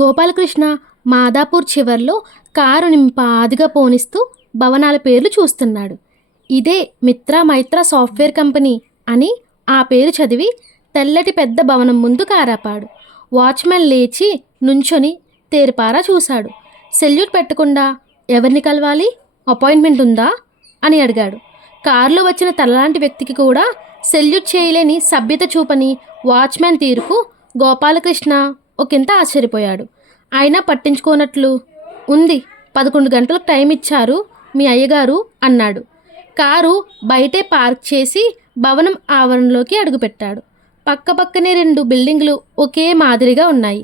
గోపాలకృష్ణ మాదాపూర్ చివర్లో కారు నింపాదిగా పోనిస్తూ భవనాల పేర్లు చూస్తున్నాడు. ఇదే మిత్ర మైత్ర సాఫ్ట్వేర్ కంపెనీ అని ఆ పేరు చదివి తెల్లటి పెద్ద భవనం ముందు కారాపాడు. వాచ్మెన్ లేచి నుంచొని తేరిపారా చూశాడు. సెల్యూట్ పెట్టకుండా ఎవరిని కలవాలి, అపాయింట్మెంట్ ఉందా అని అడిగాడు. కారులో వచ్చిన తలలాంటి వ్యక్తికి కూడా సెల్యూట్ చేయలేని సభ్యత చూపని వాచ్మెన్ తీరుకు గోపాలకృష్ణ ఒకంత ఆశ్చర్యపోయాడు. అయినా పట్టించుకోనట్లు, ఉంది 11 గంటలకు టైం ఇచ్చారు మీ అయ్యగారు అన్నాడు. కారు బయటే పార్క్ చేసి భవనం ఆవరణలోకి అడుగుపెట్టాడు. పక్కపక్కనే 2 బిల్డింగులు ఒకే మాదిరిగా ఉన్నాయి.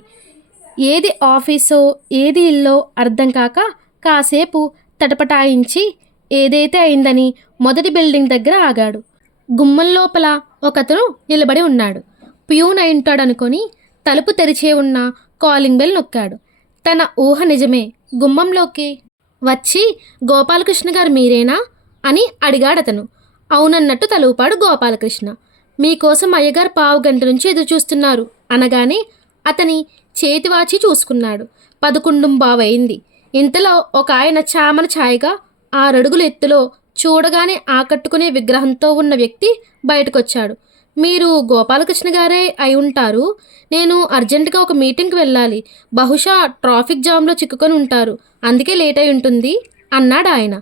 ఏది ఆఫీసో ఏది ఇల్లో అర్థం కాక కాసేపు తటపటాయించి ఏదైతే అయిందని మొదటి బిల్డింగ్ దగ్గర ఆగాడు. గుమ్మం లోపల ఒకతను నిలబడి ఉన్నాడు. ప్యూన్ అయి ఉంటాడనుకొని తలుపు తెరిచే ఉన్న కాలింగ్ బెల్ నొక్కాడు. తన ఊహ నిజమే. గుమ్మంలోకి వచ్చి గోపాలకృష్ణ గారు మీరేనా అని అడిగాడతను. అవునన్నట్టు తలూపాడు గోపాలకృష్ణ. మీకోసం అయ్యగారు 15 గంట నుంచి ఎదురు చూస్తున్నారు అనగానే అతని చేతివాచి చూసుకున్నాడు. 11:15 అయింది. ఇంతలో ఒక ఆయన చామన ఛాయగా 6 అడుగుల ఎత్తులో చూడగానే ఆకట్టుకునే విగ్రహంతో ఉన్న వ్యక్తి బయటకొచ్చాడు. మీరు గోపాలకృష్ణ గారే అయి ఉంటారు. నేను అర్జెంటుగా ఒక మీటింగ్కి వెళ్ళాలి. బహుశా ట్రాఫిక్ జామ్లో చిక్కుకొని ఉంటారు, అందుకే లేట్ అయి ఉంటుంది అన్నాడు ఆయన.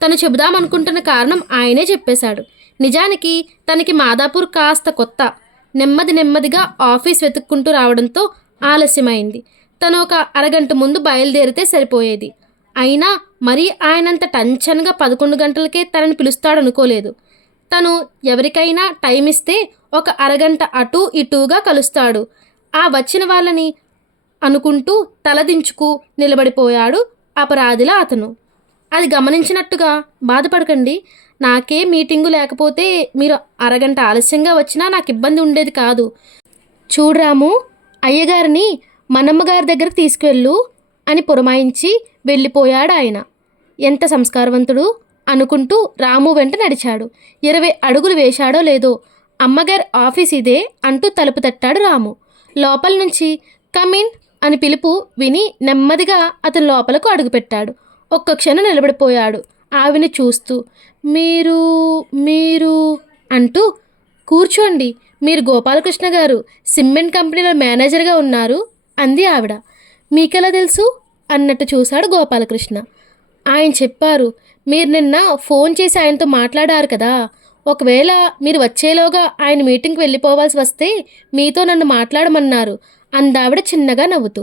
తను చెబుదామనుకుంటున్న కారణం ఆయనే చెప్పేశాడు. నిజానికి తనకి మాదాపూర్ కాస్త కొత్త. నెమ్మదిగా ఆఫీస్ వెతుక్కుంటూ రావడంతో ఆలస్యమైంది. తను ఒక అరగంట ముందు బయలుదేరితే సరిపోయేది. అయినా మరీ ఆయనంత టెన్షన్గా 11 గంటలకే తనని పిలుస్తాడనుకోలేదు. తను ఎవరికైనా టైం ఇస్తే ఒక అరగంట అటూ ఇటూగా కలుస్తాడు. ఆ వచ్చిన వాళ్ళని అనుకుంటూ తలదించుకు నిలబడిపోయాడు అపరాధిలా అతను. అది గమనించినట్టుగా బాధపడకండి, నాకే మీటింగు లేకపోతే మీరు అరగంట ఆలస్యంగా వచ్చినా నాకు ఇబ్బంది ఉండేది కాదు. చూడరాము, అయ్యగారిని మనమ్మగారి దగ్గరకు తీసుకువెళ్ళు అని పురమాయించి వెళ్ళిపోయాడు ఆయన. ఎంత సంస్కారవంతుడు అనుకుంటూ రాము వెంట నడిచాడు. 20 అడుగులు వేశాడో లేదో అమ్మగారి ఆఫీస్ ఇదే అంటూ తలుపు తట్టాడు రాము. లోపల నుంచి కమిన్ అని పిలుపు విని నెమ్మదిగా అతను లోపలకు అడుగుపెట్టాడు. ఒక్క క్షణం నిలబడిపోయాడు ఆవిని చూస్తూ. మీరు మీరు అంటూ కూర్చోండి, మీరు గోపాలకృష్ణ గారు, సిమెంట్ కంపెనీలో మేనేజర్గా ఉన్నారు అంది ఆవిడ. మీకెలా తెలుసు అన్నట్టు చూశాడు గోపాలకృష్ణ. ఆయన చెప్పారు, మీరు నిన్న ఫోన్ చేసి ఆయనతో మాట్లాడారు కదా, ఒకవేళ మీరు వచ్చేలోగా ఆయన మీటింగ్కి వెళ్ళిపోవాల్సి వస్తే మీతో నన్ను మాట్లాడమన్నారు అందావిడ చిన్నగా నవ్వుతూ.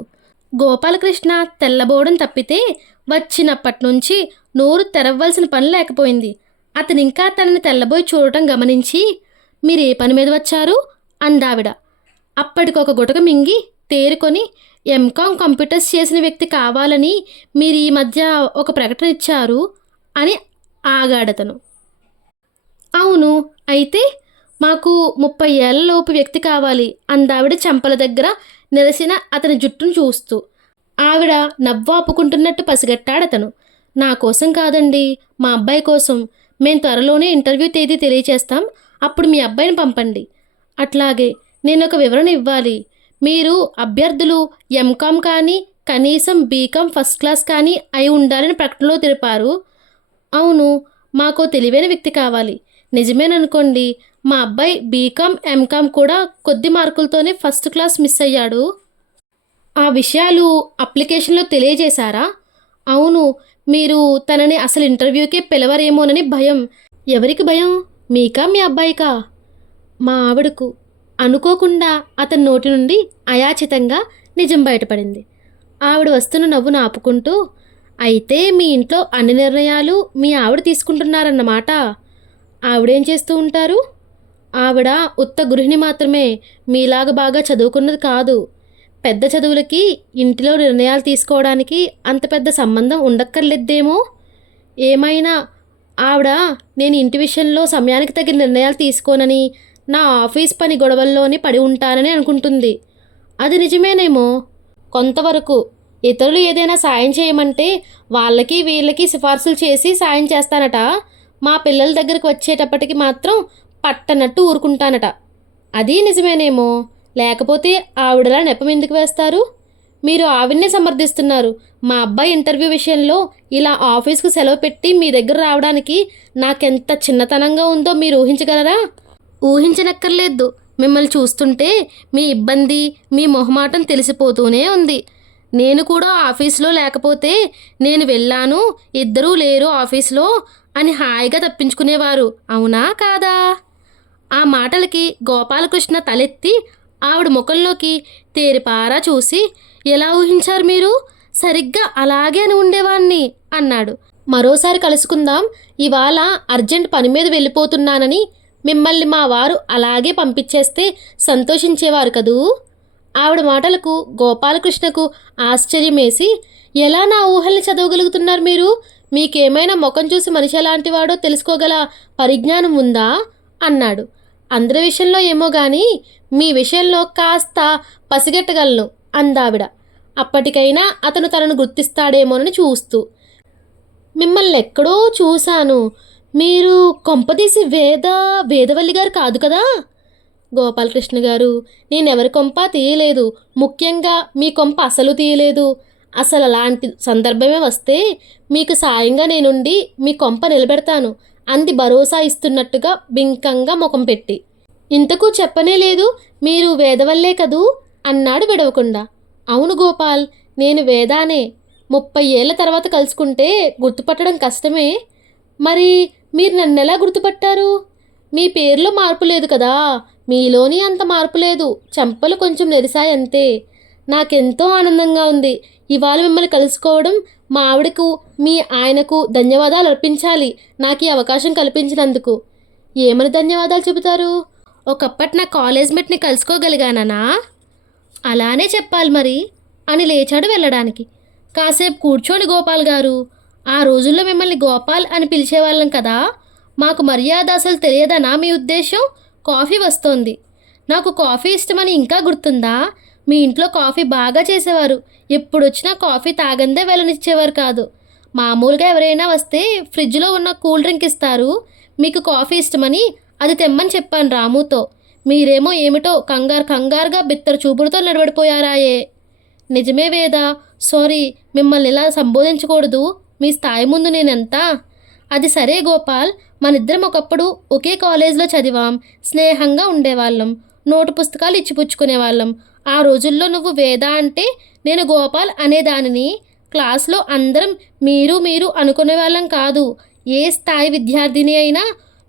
గోపాలకృష్ణ తెల్లబోవడం తప్పితే వచ్చినప్పటి నుంచి నోరు తెరవ్వాల్సిన పని లేకపోయింది. అతను ఇంకా తనని తెల్లబోయి చూడటం గమనించి, మీరు ఏ పని మీద వచ్చారు అందావిడ. అప్పటికొక గుటక మింగి తేరుకొని, ఎంకామ్ కంప్యూటర్స్ చేసిన వ్యక్తి కావాలని మీరు ఈ మధ్య ఒక ప్రకటన ఇచ్చారు అని ఆగాడతను. అవును, అయితే మాకు 30 ఏళ్లలోపు వ్యక్తి కావాలి అందావిడ చెంపల దగ్గర నిరసిన అతని జుట్టును చూస్తూ. ఆవిడ నవ్వాపుకుంటున్నట్టు పసిగట్టాడతను. నా కోసం కాదండి, మా అబ్బాయి కోసం. మేము త్వరలోనే ఇంటర్వ్యూ తేదీ తెలియచేస్తాం, అప్పుడు మీ అబ్బాయిని పంపండి. అట్లాగే, నేను ఒక వివరణ ఇవ్వాలి. మీరు అభ్యర్థులు ఎంకామ్ కానీ కనీసం బీకామ్ ఫస్ట్ క్లాస్ కానీ అయి ఉండాలని ప్రకటనలో తెలిపారు. అవును, మాకో తెలివైన వ్యక్తి కావాలి. నిజమేననుకోండి, మా అబ్బాయి బీకామ్ ఎంకామ్ కూడా కొద్ది మార్కులతోనే ఫస్ట్ క్లాస్ మిస్ అయ్యాడు. ఆ విషయాలు అప్లికేషన్లో తెలియజేశారా? అవును, మీరు తనని అసలు ఇంటర్వ్యూకే పిలవరేమోనని భయం. ఎవరికి భయం, మీకా మీ అబ్బాయికా? మా ఆవిడకు. అనుకోకుండా అతని నోటి నుండి అయాచితంగా నిజం బయటపడింది. ఆవిడ వస్తున్న నవ్వును ఆపుకుంటూ, అయితే మీ ఇంట్లో అన్ని నిర్ణయాలు మీ ఆవిడ తీసుకుంటున్నారన్నమాట. ఆవిడేం చేస్తూ ఉంటారు? ఆవిడ ఉత్త గృహిణి మాత్రమే, మీలాగా బాగా చదువుకున్నది కాదు. పెద్ద చదువులకి ఇంటిలో నిర్ణయాలు తీసుకోవడానికి అంత పెద్ద సంబంధం ఉండక్కర్లేదేమో. ఏమైనా ఆవిడ నేను ఇంటి విషయంలో సమయానికి తగిన నిర్ణయాలు తీసుకోనని, నా ఆఫీస్ పని గొడవల్లోనే పడి ఉంటానని అనుకుంటుంది. అది నిజమేనేమో కొంతవరకు. ఇతరులు ఏదైనా సాయం చేయమంటే వాళ్ళకి వీళ్ళకి సిఫార్సులు చేసి సాయం చేస్తానట. మా పిల్లల దగ్గరికి వచ్చేటప్పటికి మాత్రం పట్టనట్టు ఊరుకుంటానట. అది నిజమేనేమో. లేకపోతే ఆవిడలా నెపం ఎందుకు వేస్తారు? మీరు ఆవిడనే సమర్థిస్తున్నారు. మా అబ్బాయి ఇంటర్వ్యూ విషయంలో ఇలా ఆఫీస్కు సెలవు పెట్టి మీ దగ్గర రావడానికి నాకెంత చిన్నతనంగా ఉందో మీరు ఊహించగలరా? ఊహించనక్కర్లేదు. మిమ్మల్ని చూస్తుంటే మీ ఇబ్బంది, మీ మొహమాటం తెలిసిపోతూనే ఉంది. నేను కూడా ఆఫీస్లో లేకపోతే నేను వెళ్ళాను, ఇద్దరూ లేరు ఆఫీస్లో అని హాయిగా తప్పించుకునేవారు. అవునా కాదా? ఆ మాటలకి గోపాలకృష్ణ తలెత్తి ఆవిడ ముఖంలోకి తేరిపారా చూసి, ఎలా ఊహించారు మీరు? సరిగ్గా అలాగే అని ఉండేవాణ్ణి అన్నాడు. మరోసారి కలుసుకుందాం. ఇవాళ అర్జెంట్ పని మీద వెళ్ళిపోతున్నానని మిమ్మల్ని మా వారు అలాగే పంపించేస్తే సంతోషించేవారు కదూ? ఆవిడ మాటలకు గోపాలకృష్ణకు ఆశ్చర్యమేసి, ఎలా నా ఊహల్ని చదవగలుగుతున్నారు మీరు? మీకేమైనా ముఖం చూసి మనిషి ఎలాంటివాడో తెలుసుకోగల పరిజ్ఞానం ఉందా అన్నాడు. అందరి విషయంలో ఏమో గాని మీ విషయంలో కాస్త పసిగట్టగలను అందావిడ. అప్పటికైనా అతను తనను గుర్తిస్తాడేమోనని చూస్తూ. మిమ్మల్ని ఎక్కడో చూశాను. మీరు కొంపదీసి వేదవల్లి గారు కాదు కదా? గోపాలకృష్ణ గారు, నేనెవరి కొంప తీయలేదు. ముఖ్యంగా మీ కొంప అసలు తీయలేదు. అసలు అలాంటి సందర్భమే వస్తే మీకు సాయంగా నేనుండి మీ కొంప నిలబెడతాను అంది భరోసా ఇస్తున్నట్టుగా బింకంగా ముఖం పెట్టి. ఇంతకు చెప్పనే లేదు, మీరు వేదవల్లే కదూ అన్నాడు విడవకుండా. అవును గోపాల్, నేను వేదానే. 30 ఏళ్ల తర్వాత కలుసుకుంటే గుర్తుపట్టడం కష్టమే. మరి మీరు నన్నెలా గుర్తుపట్టారు? మీ పేరులో మార్పు లేదు కదా, మీలోని అంత మార్పు లేదు. చెంపలు కొంచెం నెరిశాయంతే. నాకెంతో ఆనందంగా ఉంది ఇవాళ మిమ్మల్ని కలుసుకోవడం. మా ఆవిడకు మీ ఆయనకు ధన్యవాదాలు అర్పించాలి నాకు ఈ అవకాశం కల్పించినందుకు. ఏమని ధన్యవాదాలు చెబుతారు? ఒకప్పటి నా కాలేజ్ మెట్ని కలుసుకోగలిగానా? అలానే చెప్పాలి మరి అని లేచాడు వెళ్ళడానికి. కాసేపు కూర్చోండి గోపాల్ గారు. ఆ రోజుల్లో మిమ్మల్ని గోపాల్ అని పిలిచేవాళ్ళం కదా, మాకు మర్యాద అసలు తెలియదనా మీ ఉద్దేశం? కాఫీ వస్తోంది. నాకు కాఫీ ఇష్టమని ఇంకా గుర్తుందా? మీ ఇంట్లో కాఫీ బాగా చేసేవారు. ఎప్పుడొచ్చినా కాఫీ తాగందే వెళ్ళనిచ్చేవారు కాదు. మామూలుగా ఎవరైనా వస్తే ఫ్రిడ్జ్లో ఉన్న కూల్ డ్రింక్ ఇస్తారు. మీకు కాఫీ ఇష్టమని అది తెమ్మని చెప్పాను రాముతో. మీరేమో ఏమిటో కంగారుగా బిత్తర చూపులతో నిలబడిపోయారాయే. నిజమే వేదా, సారీ, మిమ్మల్ని ఇలా సంబోధించకూడదు. మీ స్థాయి ముందు నేనెంత. అది సరే గోపాల్, మనిద్దరం ఒకప్పుడు ఒకే కాలేజీలో చదివాం, స్నేహంగా ఉండేవాళ్ళం, నోటు పుస్తకాలు ఇచ్చిపుచ్చుకునేవాళ్ళం. ఆ రోజుల్లో నువ్వు వేద అంటే నేను గోపాల్ అనేదానిని. క్లాస్లో అందరం మీరు మీరు అనుకునేవాళ్ళం కాదు. ఏ స్థాయి విద్యార్థిని అయినా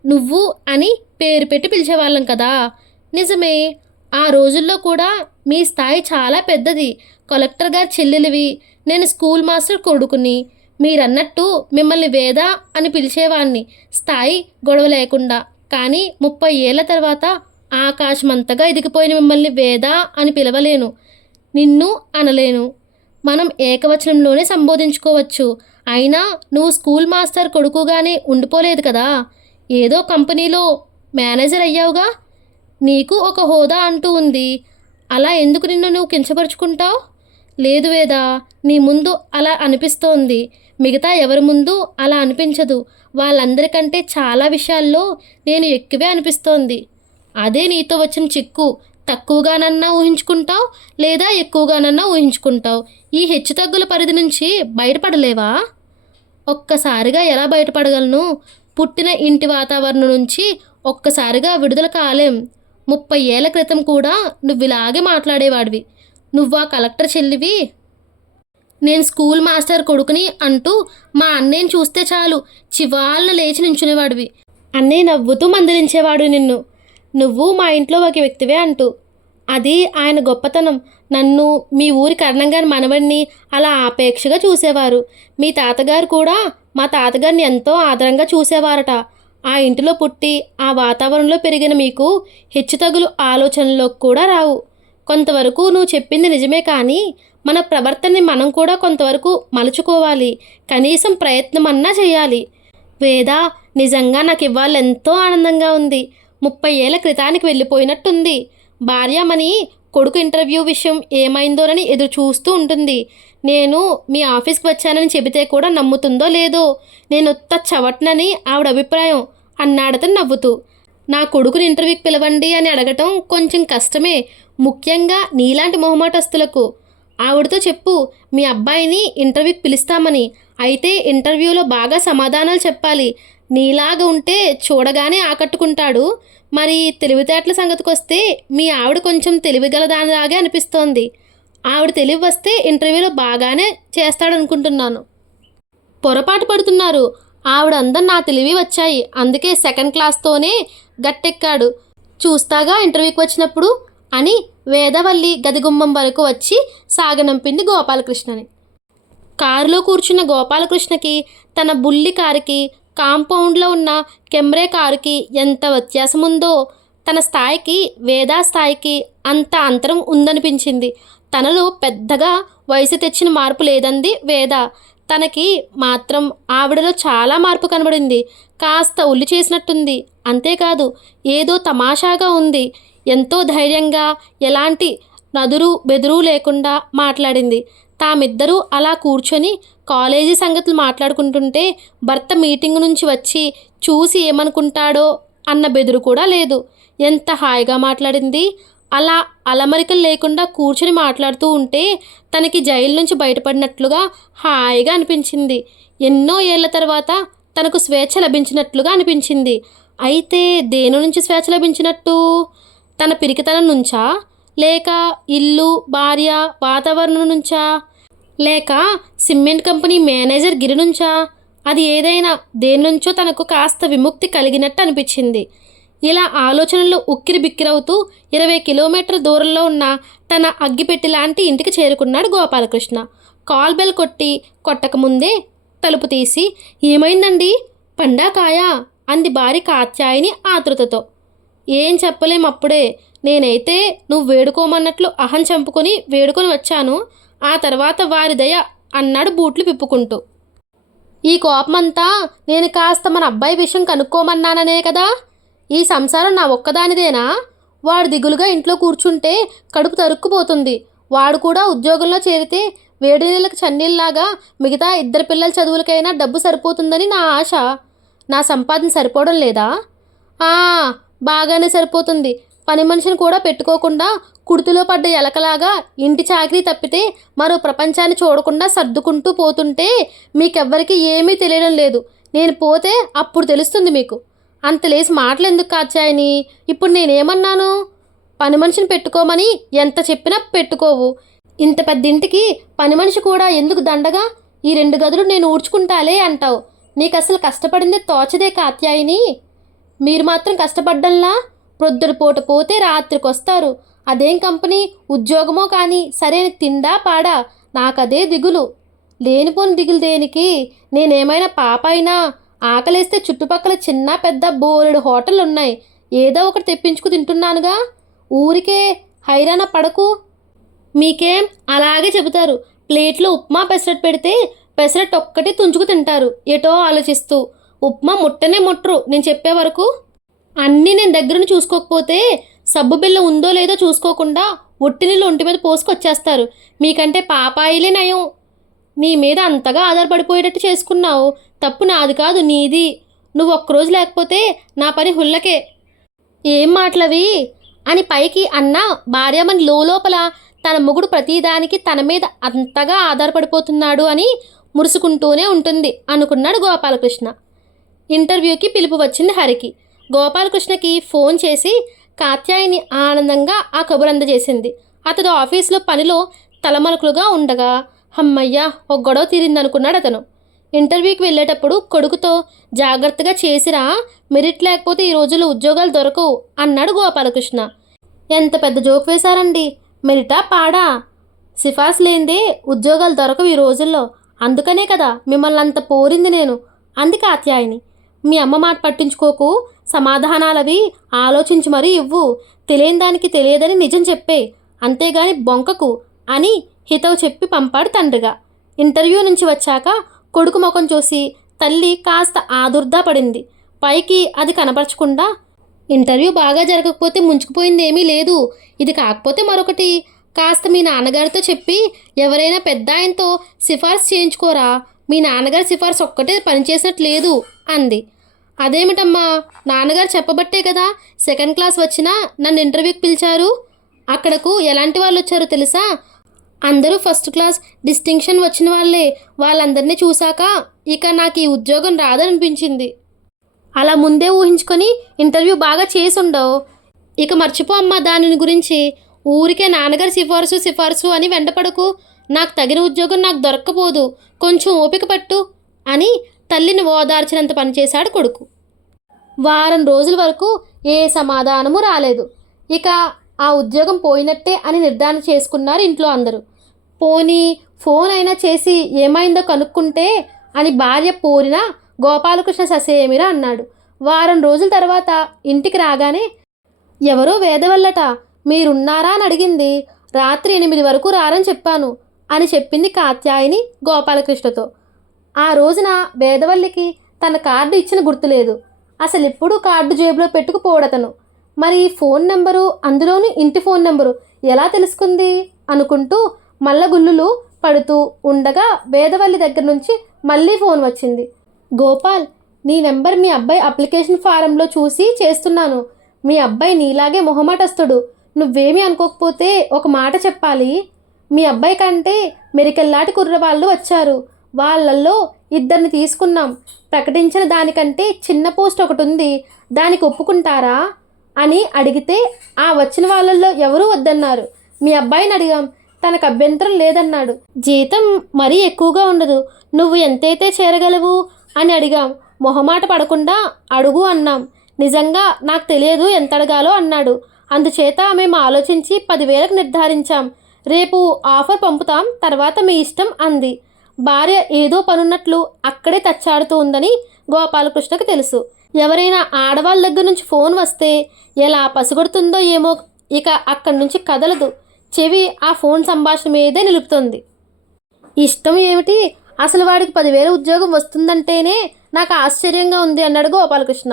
నువ్వు అని పేరు పెట్టి పిలిచేవాళ్ళం కదా. నిజమే, ఆ రోజుల్లో కూడా మీ స్థాయి చాలా పెద్దది. కలెక్టర్ గారి చెల్లెలివి, నేను స్కూల్ మాస్టర్ కొడుకుని. మీరన్నట్టు మిమ్మల్ని వేద అని పిలిచేవాణ్ణి, స్థాయి గొడవ లేకుండా. కానీ 30 ఏళ్ల తర్వాత ఆకాశమంతగా ఎదిగిపోయిన మిమ్మల్ని వేద అని పిలవలేను, నిన్ను అనలేను. మనం ఏకవచనంలోనే సంబోధించుకోవచ్చు. అయినా నువ్వు స్కూల్ మాస్టర్ కొడుకుగానే ఉండిపోలేదు కదా, ఏదో కంపెనీలో మేనేజర్ అయ్యావుగా. నీకు ఒక హోదా అంటూ ఉంది. అలా ఎందుకు నిన్ను నువ్వు కించపరుచుకుంటావు? లేదు వేదా, నీ ముందు అలా అనిపిస్తోంది, మిగతా ఎవరి ముందు అలా అనిపించదు. వాళ్ళందరికంటే చాలా విషయాల్లో నేను ఎక్కువే అనిపిస్తోంది. అదే నీతో వచ్చిన చిక్కు. తక్కువగానన్నా ఊహించుకుంటావు, లేదా ఎక్కువగానన్నా ఊహించుకుంటావు. ఈ హెచ్చుతగ్గుల పరిధి నుంచి బయటపడలేవా? ఒక్కసారిగా ఎలా బయటపడగలను? పుట్టిన ఇంటి వాతావరణం నుంచి ఒక్కసారిగా విడుదల కాలేం. 30 ఏళ్ల క్రితం కూడా నువ్విలాగే మాట్లాడేవాడివి. నువ్వా కలెక్టర్ చెల్లివి, నేను స్కూల్ మాస్టర్ కొడుకుని అంటూ మా అన్నయ్యని చూస్తే చాలు చివాళ్ళ లేచి నించునేవాడివి. అన్నయ్య నవ్వుతూ మందలించేవాడు నిన్ను. నువ్వు మా ఇంట్లో ఒక వ్యక్తివే అంటూ. అది ఆయన గొప్పతనం. నన్ను, మీ ఊరి కర్ణంగారి మనవడిని అలా ఆపేక్షగా చూసేవారు. మీ తాతగారు కూడా మా తాతగారిని ఎంతో ఆదరంగా చూసేవారట. ఆ ఇంటిలో పుట్టి ఆ వాతావరణంలో పెరిగిన మీకు హెచ్చుతగులు ఆలోచనలోకి కూడా రావు. కొంతవరకు నువ్వు చెప్పింది నిజమే, కానీ మన ప్రవర్తనని మనం కూడా కొంతవరకు మలుచుకోవాలి. కనీసం ప్రయత్నం అన్నా చేయాలి. వేదా, నిజంగా నాకు ఇవాళ ఎంతో ఆనందంగా ఉంది. 30 ఏళ్ల క్రితానికి వెళ్ళిపోయినట్టుంది. భార్యామణి కొడుకు ఇంటర్వ్యూ విషయం ఏమైందోనని ఎదురు చూస్తూ ఉంటుంది. నేను మీ ఆఫీస్కి వచ్చానని చెబితే కూడా నమ్ముతుందో లేదో. నేను ఒత్త చవట్నని ఆవిడ అభిప్రాయం అన్నాడతను నవ్వుతూ. నా కొడుకుని ఇంటర్వ్యూకి పిలవండి అని అడగటం కొంచెం కష్టమే, ముఖ్యంగా నీలాంటి మొహమాటస్తులకు. ఆవిడతో చెప్పు మీ అబ్బాయిని ఇంటర్వ్యూకి పిలుస్తామని. అయితే ఇంటర్వ్యూలో బాగా సమాధానాలు చెప్పాలి. నీలాగా ఉంటే చూడగానే ఆకట్టుకుంటాడు. మరి తెలివితేటల సంగతికొస్తే మీ ఆవిడ కొంచెం తెలివిగల దానిలాగే అనిపిస్తోంది. ఆవిడ తెలివి వస్తే ఇంటర్వ్యూలో బాగానే చేస్తాడనుకుంటున్నాను. పొరపాటు పడుతున్నారు. ఆవిడ అందరు నా తెలివి వచ్చాయి, అందుకే సెకండ్ క్లాస్తోనే గట్టెక్కాడు. చూస్తాగా ఇంటర్వ్యూకి వచ్చినప్పుడు అని వేదవల్లి గదిగుమ్మం వరకు వచ్చి సాగనంపింది గోపాలకృష్ణని. కారులో కూర్చున్న గోపాలకృష్ణకి తన బుల్లి కారుకి, కాంపౌండ్లో ఉన్న కెమ్రే కారుకి ఎంత వ్యత్యాసం ఉందో, తన స్థాయికి వేదా స్థాయికి అంత అంతరం ఉందనిపించింది. తనలో పెద్దగా వయసు తెచ్చిన మార్పు లేదంది వేద. తనకి మాత్రం ఆవిడలో చాలా మార్పు కనబడింది. కాస్త ఉల్లి చేసినట్టుంది. అంతేకాదు ఏదో తమాషాగా ఉంది. ఎంతో ధైర్యంగా, ఎలాంటి నదురు బెదురు లేకుండా మాట్లాడింది. తామిద్దరూ అలా కూర్చొని కాలేజీ సంగతులు మాట్లాడుకుంటుంటే భర్త మీటింగ్ నుంచి వచ్చి చూసి ఏమనుకుంటాడో అన్న బెదురు కూడా లేదు. ఎంత హాయిగా మాట్లాడింది. అలా అలమరికలు లేకుండా కూర్చొని మాట్లాడుతూ ఉంటే తనకి జైలు నుంచి బయటపడినట్లుగా హాయిగా అనిపించింది. ఎన్నో ఏళ్ల తర్వాత తనకు స్వేచ్ఛ లభించినట్లుగా అనిపించింది. అయితే దేని నుంచి స్వేచ్ఛ లభించినట్టు? తన పిరికితనం నుంచా, లేక ఇల్లు, భార్య, వాతావరణం నుంచా, లేక సిమెంట్ కంపెనీ మేనేజర్ గిరి నుంచా? అది ఏదైనా దేని నుంచో తనకు కాస్త విముక్తి కలిగినట్టు అనిపించింది. ఇలా ఆలోచనలు ఉక్కిరి బిక్కిరవుతూ 20 కిలోమీటర్ల దూరంలో ఉన్న తన అగ్గిపెట్టి లాంటి ఇంటికి చేరుకున్నాడు గోపాలకృష్ణ. కాల్ బెల్ కొట్టకముందే తలుపు తీసి, ఏమైందండి, పండా కాయా అంది భార్య కాత్యాయిని ఆతృతతో. ఏం చెప్పలేం అప్పుడే. నేనైతే నువ్వు వేడుకోమన్నట్లు అహం చంపుకొని వేడుకొని వచ్చాను. ఆ తర్వాత వారి దయ అన్నాడు బూట్లు పిప్పుకుంటూ. ఈ కోపమంతా నేను కాస్త మన అబ్బాయి విషయం కనుక్కోమన్నాననే కదా. ఈ సంసారం నా ఒక్కదానిదేనా? వాడు దిగులుగా ఇంట్లో కూర్చుంటే కడుపు తరుక్కుపోతుంది. వాడు కూడా ఉద్యోగంలో చేరితే వేడి నీళ్ళకి చన్నీళ్ళలాగా మిగతా 2 పిల్లల చదువులకైనా డబ్బు సరిపోతుందని నా ఆశ. నా సంపాదన సరిపోవడం లేదా? బాగానే సరిపోతుంది. పని మనిషిని కూడా పెట్టుకోకుండా కుర్తిలో పడ్డ ఎలకలాగా ఇంటి చాకరీ తప్పితే మరో ప్రపంచాన్ని చూడకుండా సర్దుకుంటూ పోతుంటే మీకెవ్వరికీ ఏమీ తెలియడం లేదు. నేను పోతే అప్పుడు తెలుస్తుంది మీకు. అంత లేసి మాటలు ఎందుకు కాచాయని? ఇప్పుడు నేనేమన్నాను? పని మనిషిని పెట్టుకోమని ఎంత చెప్పినా పెట్టుకోవు. ఇంత పెద్ద ఇంటికి పని మనిషి కూడా ఎందుకు దండగా? ఈ 2 గదులు నేను ఊడ్చుకుంటాలే అంటావు. నీకు అసలు కష్టపడిందే తోచదే కాత్యాయిని. మీరు మాత్రం కష్టపడ్డంలా ప్రొద్దున పూట పోతే రాత్రికి వస్తారు. అదేం కంపెనీ ఉద్యోగమో కానీ సరైన తిండా పాడా? నాకదే దిగులు. లేనిపోని దిగులు దేనికి? నేనేమైనా పాప అయినా? ఆకలేస్తే చుట్టుపక్కల చిన్న పెద్ద బోలెడు హోటళ్ళు ఉన్నాయి. ఏదో ఒకటి తెప్పించుకు తింటున్నానుగా. ఊరికే హైరాణ పడకు. మీకేం అలాగే చెబుతారు. ప్లేట్లో ఉప్మా పెసరట్టు పెడితే పెసరట్టు ఒక్కటి తుంచుకు తింటారు ఎటో ఆలోచిస్తూ. ఉప్మా ముట్టనే ముట్టరు నేను చెప్పే వరకు. అన్నీ నేను దగ్గరను చూసుకోకపోతే సబ్బు బిల్ల ఉందో లేదో చూసుకోకుండా ఒట్టి నీళ్ళు ఒంటి మీద పోసుకొచ్చేస్తారు. మీకంటే పాపాయిలే నయం. నీ మీద అంతగా ఆధారపడిపోయేటట్టు చేసుకున్నావు. తప్పు నాది కాదు, నీది. నువ్వు ఒక్కరోజు లేకపోతే నా పని హుల్లకే. ఏం మాటలవి అని పైకి అన్న భార్యమని లోపల తన మొగుడు ప్రతిదానికి తన మీద అంతగా ఆధారపడిపోతున్నాడు అని మురుసుకుంటూనే ఉంటుంది అనుకున్నాడు గోపాలకృష్ణ. ఇంటర్వ్యూకి పిలుపు వచ్చింది హరికి. గోపాలకృష్ణకి ఫోన్ చేసి కాత్యాయిని ఆనందంగా ఆ కబురు అందజేసింది. అతడు ఆఫీసులో పనిలో తలమలుకులుగా ఉండగా హమ్మయ్య ఒక గొడవ తీరిందనుకున్నాడు అతను. ఇంటర్వ్యూకి వెళ్ళేటప్పుడు కొడుకుతో జాగ్రత్తగా చేసిరా, మెరిట్ లేకపోతే ఈ రోజుల్లో ఉద్యోగాలు దొరకవు అన్నాడు గోపాలకృష్ణ. ఎంత పెద్ద జోక్ వేశారండి. మెరిటా పాడా? సిఫార్సు లేనిదే ఉద్యోగాలు దొరకవు ఈ రోజుల్లో. అందుకనే కదా మిమ్మల్ని అంత పోరింది నేను అంది కాత్యాయిని. మీ అమ్మ మాట పట్టించుకోకు. సమాధానాలవి ఆలోచించి మరీ ఇవ్వు. తెలియని దానికి తెలియదని నిజం చెప్పే, అంతేగాని బొంకకు అని హితవు చెప్పి పంపాడు తండ్రిగా. ఇంటర్వ్యూ నుంచి వచ్చాక కొడుకు ముఖం చూసి తల్లి కాస్త ఆదుర్దా పడింది. పైకి అది కనపరచకుండా, ఇంటర్వ్యూ బాగా జరగకపోతే ముంచుకుపోయింది ఏమీ లేదు. ఇది కాకపోతే మరొకటి. కాస్త మీ నాన్నగారితో చెప్పి ఎవరైనా పెద్ద ఆయనతో సిఫార్సు చేయించుకోరా. మీ నాన్నగారి సిఫార్సు ఒక్కటే పనిచేసినట్లేదు అంది. అదేమిటమ్మా, నాన్నగారు చెప్పబట్టే కదా సెకండ్ క్లాస్ వచ్చినా నన్ను ఇంటర్వ్యూకి పిలిచారు. అక్కడకు ఎలాంటి వాళ్ళు వచ్చారో తెలుసా? అందరూ ఫస్ట్ క్లాస్ డిస్టింక్షన్ వచ్చిన వాళ్ళే. వాళ్ళందరినీ చూశాక ఇక నాకు ఈ ఉద్యోగం రాదనిపించింది. అలా ముందే ఊహించుకొని ఇంటర్వ్యూ బాగా చేసి ఉండవు. ఇక మర్చిపో అమ్మా దానిని గురించి. ఊరికే నాన్నగారు సిఫార్సు సిఫార్సు అని వెంటపడకు. నాకు తగిన ఉద్యోగం నాకు దొరక్కపోదు. కొంచెం ఓపిక పట్టు అని తల్లిని ఓదార్చినంత పనిచేశాడు కొడుకు. వారం రోజుల వరకు ఏ సమాధానము రాలేదు. ఇక ఆ ఉద్యోగం పోయినట్టే అని నిర్ధారణ చేసుకున్నారు ఇంట్లో అందరూ. పోనీ ఫోన్ అయినా చేసి ఏమైందో కనుక్కుంటే అని భార్య పోరినా గోపాలకృష్ణ ససేమిరా అన్నాడు. వారం రోజుల తర్వాత ఇంటికి రాగానే ఎవరో వేదవల్లట, మీరున్నారా అని అడిగింది. రాత్రి 8 వరకు రారని చెప్పాను అని చెప్పింది కాత్యాయని గోపాలకృష్ణతో. ఆ రోజున వేదవల్లికి తన కార్డు ఇచ్చిన గుర్తులేదు. అసలు ఎప్పుడూ కార్డు జేబులో పెట్టుకుపోవడతను. మరి ఫోన్ నెంబరు, అందులోని ఇంటి ఫోన్ నెంబరు ఎలా తెలుసుకుంది అనుకుంటూ మల్లగుల్లులు పడుతూ ఉండగా వేదవల్లి దగ్గర నుంచి మళ్ళీ ఫోన్ వచ్చింది. గోపాల్, నీ నెంబర్ మీ అబ్బాయి అప్లికేషన్ ఫారంలో చూసి చేస్తున్నాను. మీ అబ్బాయి నీలాగే మొహమాటస్తుడు. నువ్వేమీ అనుకోకపోతే ఒక మాట చెప్పాలి. మీ అబ్బాయి కంటే మెరికెల్లాటి కుర్రవాళ్ళు వచ్చారు. వాళ్ళల్లో 2 తీసుకున్నాం. ప్రకటించిన దానికంటే చిన్న పోస్ట్ ఒకటి ఉంది. దానికి ఒప్పుకుంటారా అని అడిగితే ఆ వచ్చిన వాళ్ళల్లో ఎవరూ వద్దన్నారు. మీ అబ్బాయిని అడిగాం. తనకు అభ్యంతరం లేదన్నాడు. జీతం మరీ ఎక్కువగా ఉండదు. నువ్వు ఎంతైతే చేరగలవు అని అడిగాం. మొహమాట పడకుండా అడుగు అన్నాం. నిజంగా నాకు తెలియదు ఎంత అడగాలో అన్నాడు. అందుచేత మేము ఆలోచించి 10,000కు నిర్ధారించాం. రేపు ఆఫర్ పంపుతాం, తర్వాత మీ ఇష్టం అంది. భార్య ఏదో పనున్నట్లు అక్కడే తచ్చాడుతూ ఉందని గోపాలకృష్ణకు తెలుసు. ఎవరైనా ఆడవాళ్ళ దగ్గర నుంచి ఫోన్ వస్తే ఎలా పసిగొడుతుందో ఏమో. ఇక అక్కడి నుంచి కదలదు. చెవి ఆ ఫోన్ సంభాషణ మీదే నిలుపుతుంది. ఇష్టం ఏమిటి? అసలు వాడికి 10,000 ఉద్యోగం వస్తుందంటేనే నాకు ఆశ్చర్యంగా ఉంది అన్నాడు గోపాలకృష్ణ.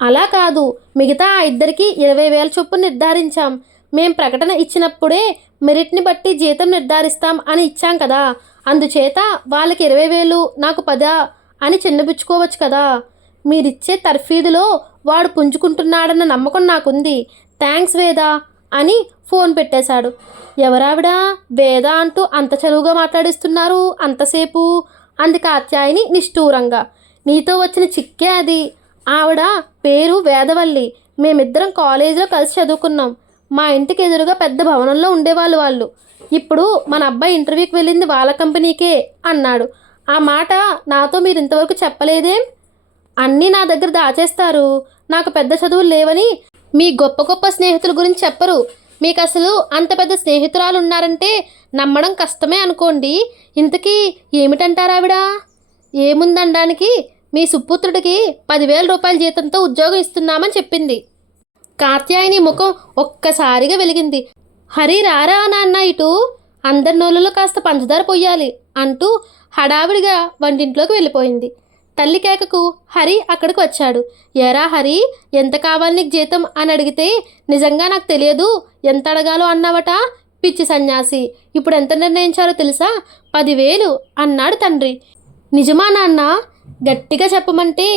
అలా కాదు, మిగతా 2కి 20,000 చొప్పున నిర్ధారించాం. మేం ప్రకటన ఇచ్చినప్పుడే మెరిట్ని బట్టి జీతం నిర్ధారిస్తాం అని ఇచ్చాం కదా. అందుచేత వాళ్ళకి 20,000 నాకు 10 అని చిన్నబుచ్చుకోవచ్చు కదా. మీరిచ్చే తర్ఫీదులో వాడు పుంజుకుంటున్నాడన్న నమ్మకం నాకుంది. థ్యాంక్స్ వేదా అని ఫోన్ పెట్టేశాడు. ఎవరావిడా వేద అంటూ అంత చనువుగా మాట్లాడిస్తున్నారు అంతసేపు అంది కాత్యాయని నిష్ఠూరంగా. నీతో వచ్చిన చిక్కే అది. ఆవిడ పేరు వేదవల్లి. మేమిద్దరం కాలేజీలో కలిసి చదువుకున్నాం. మా ఇంటికి ఎదురుగా పెద్ద భవనంలో ఉండేవాళ్ళు వాళ్ళు. ఇప్పుడు మన అబ్బాయి ఇంటర్వ్యూకి వెళ్ళింది వాళ్ళ కంపెనీకే అన్నాడు. ఆ మాట నాతో మీరు ఇంతవరకు చెప్పలేదేం? అన్నీ నా దగ్గర దాచేస్తారు. నాకు పెద్ద చదువులు లేవని మీ గొప్ప గొప్ప స్నేహితుల గురించి చెప్పరు. మీకు అసలు అంత పెద్ద స్నేహితురాలు ఉన్నారంటే నమ్మడం కష్టమే అనుకోండి. ఇంతకీ ఏమిటంటారావిడ? ఏముందనడానికి, మీ సుపుత్రుడికి 10,000 రూపాయల జీతంతో ఉద్యోగం ఇస్తున్నామని చెప్పింది. కాత్యాయని ముఖం ఒక్కసారిగా వెలిగింది. హరి రారా నాన్న ఇటు, అందరి నోళ్ళలో కాస్త పంచదార పొయ్యాలి అంటూ హడావిడిగా వంటింట్లోకి వెళ్ళిపోయింది. తల్లి కేకకు హరి అక్కడికి వచ్చాడు. ఏరా హరి, ఎంత కావాలి నీకు జీతం అని అడిగితే నిజంగా నాకు తెలియదు ఎంత అడగాలో అన్నావట. పిచ్చి సన్యాసి, ఇప్పుడు ఎంత నిర్ణయించారో తెలుసా? 10,000 అన్నాడు తండ్రి. నిజమా నాన్న? గట్టిగా చెప్పమంటే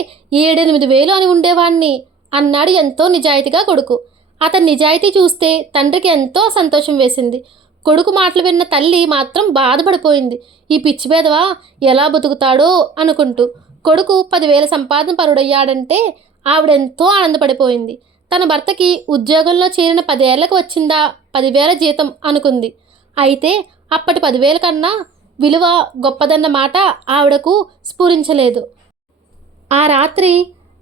7-8 అని ఉండేవాణ్ణి అన్నాడు ఎంతో నిజాయితీగా కొడుకు. అతని నిజాయితీ చూస్తే తండ్రికి ఎంతో సంతోషం వేసింది. కొడుకు మాటలు విన్న తల్లి మాత్రం బాధపడిపోయింది. ఈ పిచ్చి బేదవా ఎలా బతుకుతాడో అనుకుంటూ. కొడుకు 10,000 సంపాదన పరుడయ్యాడంటే ఆవిడెంతో ఆనందపడిపోయింది. తన భర్తకి ఉద్యోగంలో చేరిన 10 ఏళ్లకు వచ్చిందా 10,000 జీతం అనుకుంది. అయితే అప్పటి 10,000 కన్నా విలువ గొప్పదన్న మాట ఆవిడకు స్ఫురించలేదు. ఆ రాత్రి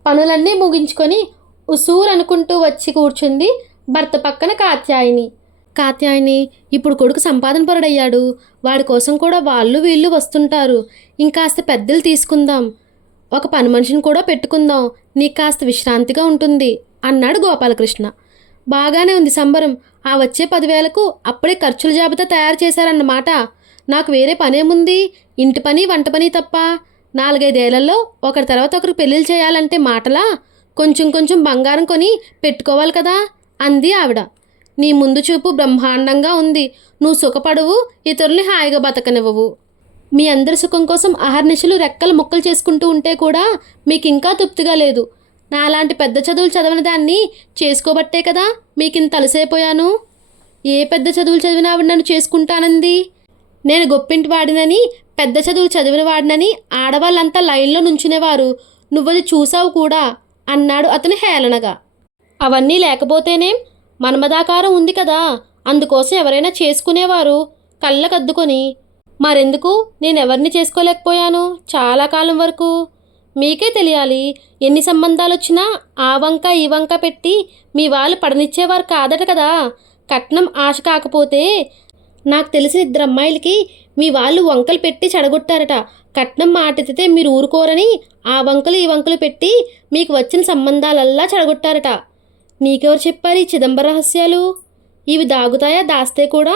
పనులన్నీ ముగించుకొని ఉసూరు అనుకుంటూ వచ్చి కూర్చుంది భర్త పక్కన కాత్యాయని. కాత్యాయని, ఇప్పుడు కొడుకు సంపాదన పరుడయ్యాడు. వాడి కోసం కూడా వాళ్ళు వీళ్ళు వస్తుంటారు. ఇంకాస్త పెద్దలు తీసుకుందాం. ఒక పని మనిషిని కూడా పెట్టుకుందాం. నీకు కాస్త విశ్రాంతిగా ఉంటుంది అన్నాడు గోపాలకృష్ణ. బాగానే ఉంది సంబరం. ఆ వచ్చే 10,000కు అప్పుడే ఖర్చుల జాబితా తయారు చేశారన్నమాట. నాకు వేరే పనేముంది? ఇంటి పని వంట పని తప్ప. 4-5 ఏళ్లలో ఒకరి తర్వాత ఒకరు పెళ్ళిళ్ళు చేయాలంటే మాటలా? కొంచెం కొంచెం బంగారం కొని పెట్టుకోవాలి కదా అంది ఆవిడ. నీ ముందు చూపు బ్రహ్మాండంగా ఉంది. నువ్వు సుఖపడవు, ఇతరుల్ని హాయిగా బతకనివ్వవు. మీ అందరి సుఖం కోసం అహర్నిశలు రెక్కలు ముక్కలు చేసుకుంటూ ఉంటే కూడా మీకు ఇంకా తృప్తిగా లేదు. నాలాంటి పెద్ద చదువులు చదవని దాన్ని చేసుకోబట్టే కదా మీకింత అలసైపోయాను. ఏ పెద్ద చదువులు చదివిన ఆవిడ నన్ను చేసుకుంటానంది? నేను గొప్పింటి వాడినని, పెద్ద చదువులు చదివిన వాడినని ఆడవాళ్ళంతా లైన్లో నుంచునేవారు. నువ్వది చూసావు కూడా అన్నాడు అతను హేళనగా. అవన్నీ లేకపోతేనేం, మన్మదాకారం ఉంది కదా, అందుకోసం ఎవరైనా చేసుకునేవారు కళ్ళకద్దుకొని. మరెందుకు నేనెవరిని చేసుకోలేకపోయాను చాలా కాలం వరకు? మీకే తెలియాలి. ఎన్ని సంబంధాలు వచ్చినా ఆ వంక ఈ వంక పెట్టి మీ వాళ్ళు పడనిచ్చేవారు కాదట కదా. కట్నం ఆశ కాకపోతే, నాకు తెలిసిన 2 అమ్మాయిలకి మీ వాళ్ళు వంకలు పెట్టి చెడగొట్టారట. కట్నం మాటెత్తితే మీరు ఊరుకోరని ఆ వంకలు ఈ వంకలు పెట్టి మీకు వచ్చిన సంబంధాలల్లా చెడగొట్టారట. నీకెవరు చెప్పారు ఈ చిదంబర రహస్యాలు? ఇవి దాగుతాయా? దాస్తే కూడా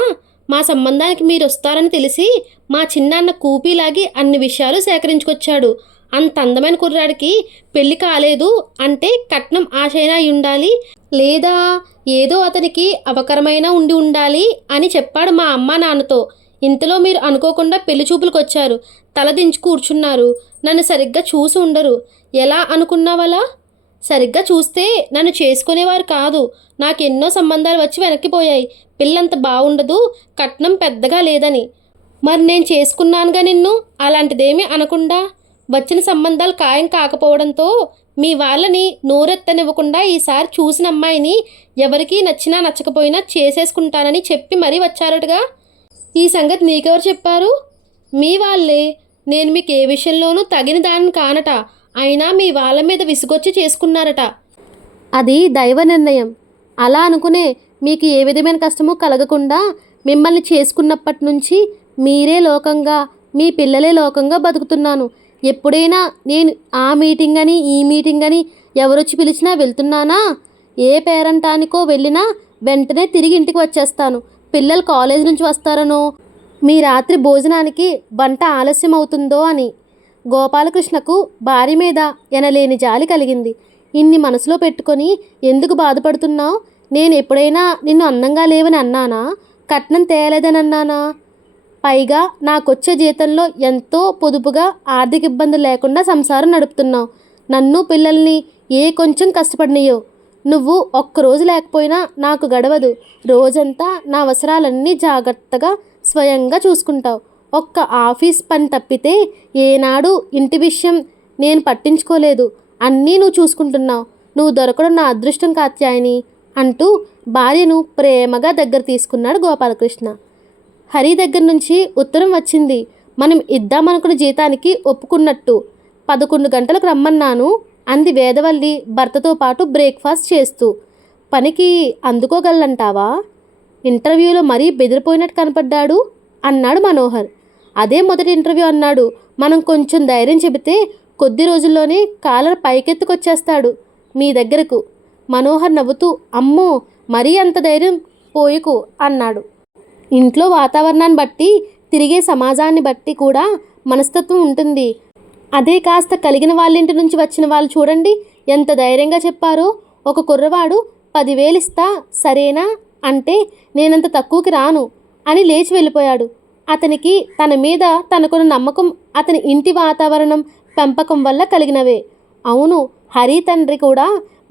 మా సంబంధానికి మీరు వస్తారని తెలిసి మా చిన్నాన్న కూపీలాగి అన్ని విషయాలు సేకరించుకొచ్చాడు. అంత అందమైన కుర్రాడికి పెళ్లి కాలేదు అంటే కట్నం ఆశైనా ఉండాలి, లేదా ఏదో అతనికి అవకరమైన ఉండి ఉండాలి అని చెప్పాడు మా అమ్మ నాన్నతో. ఇంతలో మీరు అనుకోకుండా పెళ్లి చూపులకు వచ్చారు. తలదించి కూర్చున్నారు. నన్ను సరిగ్గా చూసి ఉండరు. ఎలా అనుకున్నావలా? సరిగ్గా చూస్తే నన్ను చేసుకునేవారు కాదు. నాకు ఎన్నో సంబంధాలు వచ్చి వెనక్కిపోయాయి. పిల్లంత బాగుండదు, కట్నం పెద్దగా లేదని. మరి నేను చేసుకున్నానుగా నిన్ను. అలాంటిదేమీ అనకుండా వచ్చిన సంబంధాలు ఖాయం కాకపోవడంతో మీ వాళ్ళని నోరెత్తనివ్వకుండా ఈసారి చూసిన అమ్మాయిని ఎవరికీ నచ్చినా నచ్చకపోయినా చేసేసుకుంటానని చెప్పి మరీ వచ్చారటగా. ఈ సంగతి నీకెవరు చెప్పారు? మీ వాళ్ళే. నేను మీకు ఏ విషయంలోనూ తగిన దాన్ని కానట. అయినా మీ వాళ్ళ మీద విసుగొచ్చి చేసుకున్నారట. అది దైవ నిర్ణయం. అలా అనుకునే మీకు ఏ విధమైన కష్టమూ కలగకుండా మిమ్మల్ని చేసుకున్నప్పటి నుంచి మీరే లోకంగా, మీ పిల్లలే లోకంగా బతుకుతున్నాను. ఎప్పుడైనా నేను ఆ మీటింగ్ అని ఈ మీటింగ్ అని ఎవరొచ్చి పిలిచినా వెళ్తున్నానా? ఏ పేరంటానికో వెళ్ళినా వెంటనే తిరిగి ఇంటికి వచ్చేస్తాను. పిల్లలు కాలేజ్ నుంచి వస్తారనో, మీ రాత్రి భోజనానికి వంట ఆలస్యం అవుతుందో అని. గోపాలకృష్ణకు భార్య మీద ఎనలేని జాలి కలిగింది. ఇన్ని మనసులో పెట్టుకొని ఎందుకు బాధపడుతున్నావు? నేను ఎప్పుడైనా నిన్ను అందంగా లేవని అన్నానా? కట్నం తేలేదని అన్నానా? పైగా నాకొచ్చే జీతంలో ఎంతో పొదుపుగా ఆర్థిక ఇబ్బందులు లేకుండా సంసారం నడుపుతున్నావు. నన్ను పిల్లల్ని ఏ కొంచెం కష్టపడినయో. నువ్వు ఒక్కరోజు లేకపోయినా నాకు గడవదు. రోజంతా నా అవసరాలన్నీ జాగ్రత్తగా స్వయంగా చూసుకుంటావు. ఒక్క ఆఫీస్ పని తప్పితే ఏనాడు ఇంటి విషయం నేను పట్టించుకోలేదు. అన్నీ నువ్వు చూసుకుంటున్నావు. నువ్వు దొరకడం నా అదృష్టం కాత్యాయని అంటూ భార్యను ప్రేమగా దగ్గర తీసుకున్నాడు గోపాలకృష్ణ. హరి దగ్గర నుంచి ఉత్తరం వచ్చింది. మనం ఇద్దామనుకున్న జీతానికి ఒప్పుకున్నట్టు. 11 గంటలకు రమ్మన్నాను అంది వేదవల్లి భర్తతో పాటు బ్రేక్ఫాస్ట్ చేస్తూ. పనికి అందుకోగలంటావా? ఇంటర్వ్యూలో మరీ బెదిరిపోయినట్టు కనపడ్డాడు అన్నాడు మనోహర్. అదే మొదటి ఇంటర్వ్యూ అన్నాడు. మనం కొంచెం ధైర్యం చెబితే కొద్ది రోజుల్లోనే కాలర్ పైకెత్తుకొచ్చేస్తాడు మీ దగ్గరకు. మనోహర్ నవ్వుతూ, అమ్మో మరీ అంత ధైర్యం పోయకు అన్నాడు. ఇంట్లో వాతావరణాన్ని బట్టి, తిరిగే సమాజాన్ని బట్టి కూడా మనస్తత్వం ఉంటుంది. అదే కాస్త కలిగిన వాళ్ళింటి నుంచి వచ్చిన వాళ్ళు చూడండి ఎంత ధైర్యంగా చెప్పారో. ఒక కుర్రవాడు 10,000 ఇస్తా సరేనా అంటే నేనంత తక్కువకి రాను అని లేచి వెళ్ళిపోయాడు. అతనికి తన మీద తనకున్న నమ్మకం అతని ఇంటి వాతావరణం, పెంపకం వల్ల కలిగినవే. అవును, హరి తండ్రి కూడా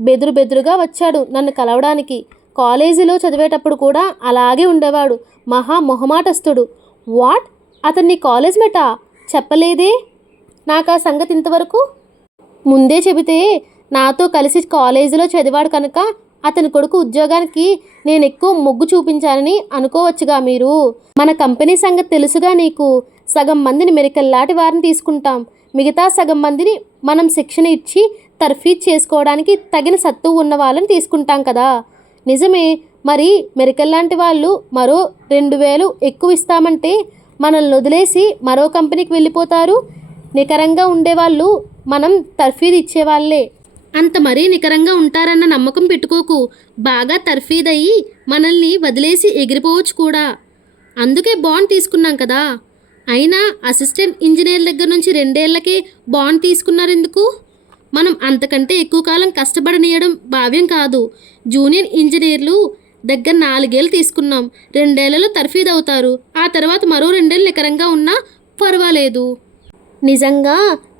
బెదురుగా వచ్చాడు నన్ను కలవడానికి. కాలేజీలో చదివేటప్పుడు కూడా అలాగే ఉండేవాడు. మహా మొహమాటస్తుడు. వాట్, అతన్ని కాలేజ్ మేటా? చెప్పలేదే నాకు ఆ సంగతి ఇంతవరకు. ముందే చెబితే నాతో కలిసి కాలేజీలో చదివాడు కనుక అతని కొడుకు ఉద్యోగానికి నేను ఎక్కువ మొగ్గు చూపించానని అనుకోవచ్చుగా మీరు. మన కంపెనీ సంగతి తెలుసుగా నీకు. సగం మందిని మెరికల్లాంటి వారిని తీసుకుంటాం. మిగతా సగం మందిని మనం శిక్షణ ఇచ్చి తర్ఫీదు చేసుకోవడానికి తగిన సత్తువు ఉన్న వాళ్ళని తీసుకుంటాం కదా. నిజమే. మరి మెరికల్లాంటి వాళ్ళు మరో 2,000 ఎక్కువ ఇస్తామంటే మనల్ని వదిలేసి మరో కంపెనీకి వెళ్ళిపోతారు. నికరంగా ఉండేవాళ్ళు మనం తర్ఫీదు ఇచ్చేవాళ్ళే. అంత మరీ నికరంగా ఉంటారన్న నమ్మకం పెట్టుకోకు. బాగా తర్ఫీదయ్యి మనల్ని వదిలేసి ఎగిరిపోవచ్చు కూడా. అందుకే బాండ్ తీసుకున్నాం కదా. అయినా అసిస్టెంట్ ఇంజనీర్ దగ్గర నుంచి 2 ఏళ్లకే బాండ్ తీసుకున్నారెందుకు? మనం అంతకంటే ఎక్కువ కాలం కష్టపడనీయడం భావ్యం కాదు. జూనియర్ ఇంజనీర్లు దగ్గర 4 ఏళ్ళు తీసుకున్నాం. 2 ఏళ్లలో తర్ఫీదు అవుతారు. ఆ తర్వాత మరో 2 ఏళ్ళు నికరంగా ఉన్నా పర్వాలేదు. నిజంగా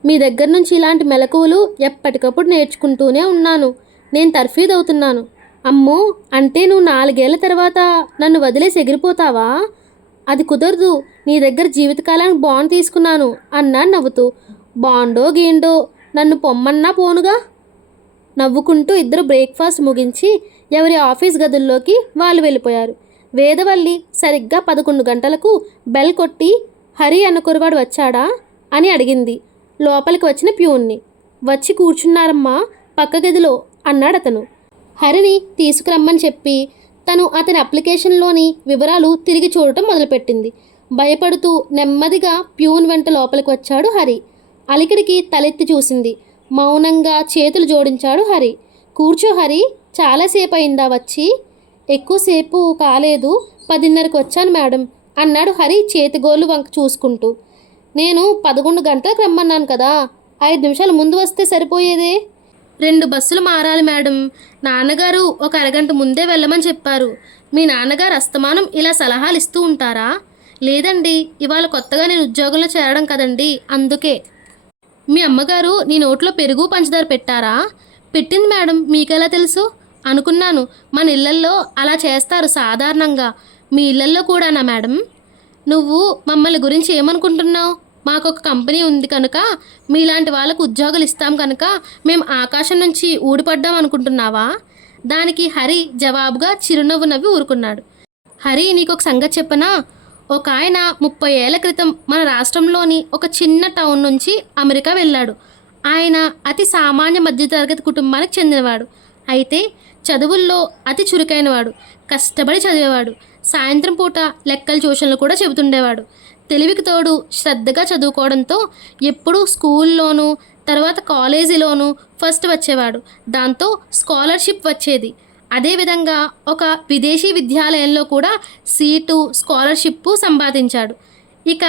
మీ దగ్గర నుంచి ఇలాంటి మెలకువలు ఎప్పటికప్పుడు నేర్చుకుంటూనే ఉన్నాను. నేను తర్ఫీదు అవుతున్నాను. అమ్మో, అంటే నువ్వు 4 ఏళ్ల తర్వాత నన్ను వదిలేసి ఎగిరిపోతావా? అది కుదరదు. నీ దగ్గర జీవితకాలానికి బాండ్ తీసుకున్నాను అన్నాడు నవ్వుతూ. బాండో గీండో, నన్ను పొమ్మన్నా పోనుగా. నవ్వుకుంటూ ఇద్దరు బ్రేక్ఫాస్ట్ ముగించి ఎవరి ఆఫీస్ గదుల్లోకి వాళ్ళు వెళ్ళిపోయారు. వేదవల్లి సరిగ్గా 11 గంటలకు బెల్ కొట్టి హరి అన్న కురవాడు వచ్చాడా అని అడిగింది లోపలికి వచ్చిన ప్యూన్ని. వచ్చి కూర్చున్నారమ్మా పక్క గదిలో అన్నాడతను. హరిని తీసుకురమ్మని చెప్పి తను అతని అప్లికేషన్లోని వివరాలు తిరిగి చూడటం మొదలుపెట్టింది. భయపడుతూ నెమ్మదిగా ప్యూన్ వెంట లోపలికి వచ్చాడు హరి. అలికిడికి తలెత్తి చూసింది. మౌనంగా చేతులు జోడించాడు హరి. కూర్చో హరి, చాలాసేపు అయిందా వచ్చి? ఎక్కువసేపు కాలేదు, 10:30కి వచ్చాను మేడం అన్నాడు హరి చేతిగోళ్ళు వంక చూసుకుంటూ. నేను 11 గంటలకు రమ్మన్నాను కదా, 5 నిమిషాలు ముందు వస్తే సరిపోయేదే. 2 బస్సులు మారాలి మేడం. నాన్నగారు ఒక అరగంట ముందే వెళ్ళమని చెప్పారు. మీ నాన్నగారు అస్తమానం ఇలా సలహాలు ఇస్తూ ఉంటారా? లేదండి, ఇవాళ కొత్తగా నేను ఉద్యోగంలో చేరడం కదండి, అందుకే. మీ అమ్మగారు నీ నోట్లో పెరుగు పంచదార పెట్టారా? పెట్టింది మేడం, మీకెలా తెలుసు? అనుకున్నాను, మన ఇళ్లల్లో అలా చేస్తారు సాధారణంగా. మీ ఇళ్లల్లో కూడానా మేడం? నువ్వు మమ్మల్ని గురించి ఏమనుకుంటున్నావు? మాకొక కంపెనీ ఉంది కనుక, మీలాంటి వాళ్ళకు ఉద్యోగాలు ఇస్తాం కనుక మేము ఆకాశం నుంచి ఊడిపడ్డాం అనుకుంటున్నావా? దానికి హరి జవాబుగా చిరునవ్వు నవ్వి ఊరుకున్నాడు. హరి, నీకొక సంగతి చెప్పనా? ఒక ఆయన 30 ఏళ్ల క్రితం మన రాష్ట్రంలోని ఒక చిన్న టౌన్ నుంచి అమెరికా వెళ్ళాడు. ఆయన అతి సామాన్య మధ్యతరగతి కుటుంబానికి చెందినవాడు. అయితే చదువుల్లో అతి చురుకైనవాడు. కష్టపడి చదివేవాడు. సాయంత్రం పూట లెక్కల ట్యూషన్లు కూడా చెబుతుండేవాడు. తెలివికి తోడు శ్రద్ధగా చదువుకోవడంతో ఎప్పుడూ స్కూల్లోనూ తర్వాత కాలేజీలోనూ ఫస్ట్ వచ్చేవాడు. దాంతో స్కాలర్షిప్ వచ్చేది. అదేవిధంగా ఒక విదేశీ విద్యాలయంలో కూడా సీటు, స్కాలర్షిప్ సంపాదించాడు. ఇక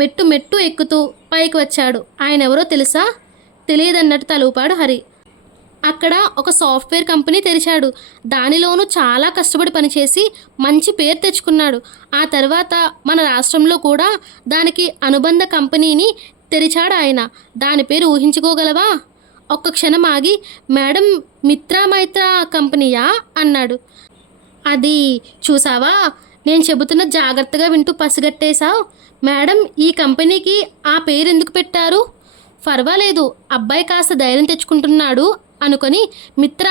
మెట్టు మెట్టు ఎక్కుతూ పైకి వచ్చాడు. ఆయన ఎవరో తెలుసా? తెలియదన్నట్టు తలూపాడు హరి. అక్కడ ఒక సాఫ్ట్వేర్ కంపెనీ తెరిచాడు. దానిలోనూ చాలా కష్టపడి పనిచేసి మంచి పేరు తెచ్చుకున్నాడు. ఆ తర్వాత మన రాష్ట్రంలో కూడా దానికి అనుబంధ కంపెనీని తెరిచాడు ఆయన. దాని పేరు ఊహించుకోగలవా? ఒక్క క్షణం ఆగి, మేడం, మిత్రా మైత్రా కంపెనీయా అన్నాడు. అది చూసావా, నేను చెబుతున్న జాగ్రత్తగా వింటూ పసిగట్టేశావు. మేడం, ఈ కంపెనీకి ఆ పేరు ఎందుకు పెట్టారు? పర్వాలేదు, అబ్బాయి కాస్త ధైర్యం తెచ్చుకుంటున్నాడు అనుకొని మిత్ర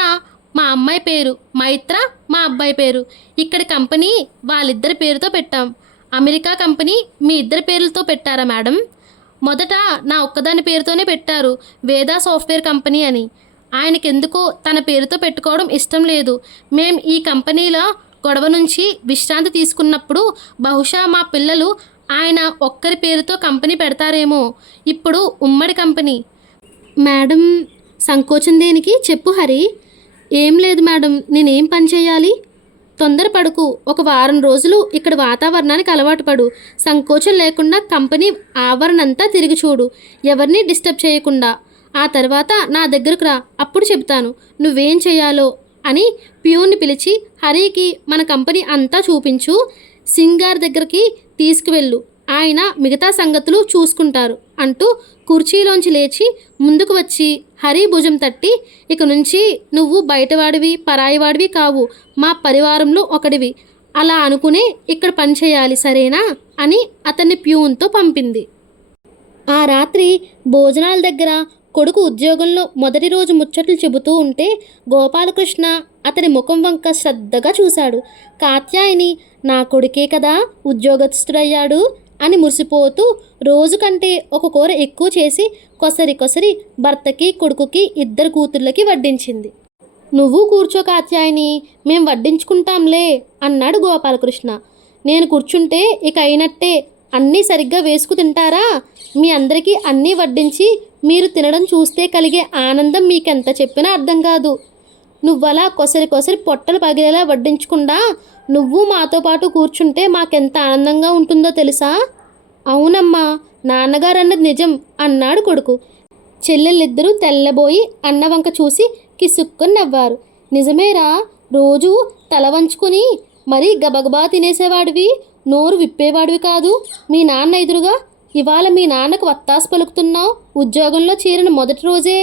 మా అమ్మాయి పేరు, మైత్ర మా అబ్బాయి పేరు. ఇక్కడి కంపెనీ వాళ్ళిద్దరి పేరుతో పెట్టాం. అమెరికా కంపెనీ మీ ఇద్దరి పేర్లతో పెట్టారా మేడం? మొదట నా ఒక్కదాని పేరుతోనే పెట్టారు, వేదా సాఫ్ట్వేర్ కంపెనీ అని. ఆయనకెందుకో తన పేరుతో పెట్టుకోవడం ఇష్టం లేదు. మేం ఈ కంపెనీలో గొడవ నుంచి విశ్రాంతి తీసుకున్నప్పుడు బహుశా మా పిల్లలు ఆయన ఒక్కరి పేరుతో కంపెనీ పెడతారేమో. ఇప్పుడు ఉమ్మడి కంపెనీ. మేడం, సంకోచం దేనికి? చెప్పు హరి. ఏం లేదు మేడం, నేనేం పని చేయాలి? తొందరపడకు, ఒక వారం రోజులు ఇక్కడ వాతావరణానికి అలవాటు పడు. సంకోచం లేకుండా కంపెనీ ఆవరణంతా తిరిగి చూడు, ఎవరిని డిస్టర్బ్ చేయకుండా. ఆ తర్వాత నా దగ్గరకు రా, అప్పుడు చెప్తాను నువ్వేం చేయాలో అని ప్యూన్ని పిలిచి హరికి మన కంపెనీ అంతా చూపించు. సింగార్ దగ్గరికి తీసుకువెళ్ళు, ఆయన మిగతా సంగతులు చూసుకుంటారు అంటూ కుర్చీలోంచి లేచి ముందుకు వచ్చి హరి భుజం తట్టి, ఇక నుంచి నువ్వు బయటవాడివి, పరాయివాడివి కావు, మా పరివారంలో ఒకడివి. అలా అనుకునే ఇక్కడ పనిచేయాలి, సరేనా అని అతన్ని ప్యూన్తో పంపింది. ఆ రాత్రి భోజనాల దగ్గర కొడుకు ఉద్యోగంలో మొదటి రోజు ముచ్చట్లు చెబుతూ ఉంటే గోపాలకృష్ణ అతని ముఖం వంక శ్రద్ధగా చూశాడు. కాత్యాయని నా కొడుకే కదా ఉద్యోగస్తుడయ్యాడు అని మురిసిపోతూ రోజు కంటే ఒక కూర ఎక్కువ చేసి కొసరి కొసరి భర్తకి, కొడుకుకి, 2 కూతుర్లకి వడ్డించింది. నువ్వు కూర్చో కాత్యాయని, మేం వడ్డించుకుంటాంలే అన్నాడు గోపాలకృష్ణ. నేను కూర్చుంటే ఇక అయినట్టే, అన్నీ సరిగ్గా వేసుకు తింటారా? మీ అందరికీ అన్నీ వడ్డించి మీరు తినడం చూస్తే కలిగే ఆనందం మీకెంత చెప్పినా అర్థం కాదు. నువ్వలా కొసరి కొసరి పొట్టలు పగిలేలా వడ్డించకుండా నువ్వు మాతో పాటు కూర్చుంటే మాకెంత ఆనందంగా ఉంటుందో తెలుసా? అవునమ్మా, నాన్నగారు అన్నది నిజం అన్నాడు కొడుకు. చెల్లెళ్ళిద్దరూ తెల్లబోయి అన్నవంక చూసి కిసుక్కుని నవ్వారు. నిజమేరా, రోజు తల వంచుకొని మరీ గబగబా తినేసేవాడివి, నోరు విప్పేవాడివి కాదు మీ నాన్న ఎదురుగా. ఇవాళ మీ నాన్నకు వత్తాసు పలుకుతున్నావు, ఉద్యోగంలో చేరిన మొదటి రోజే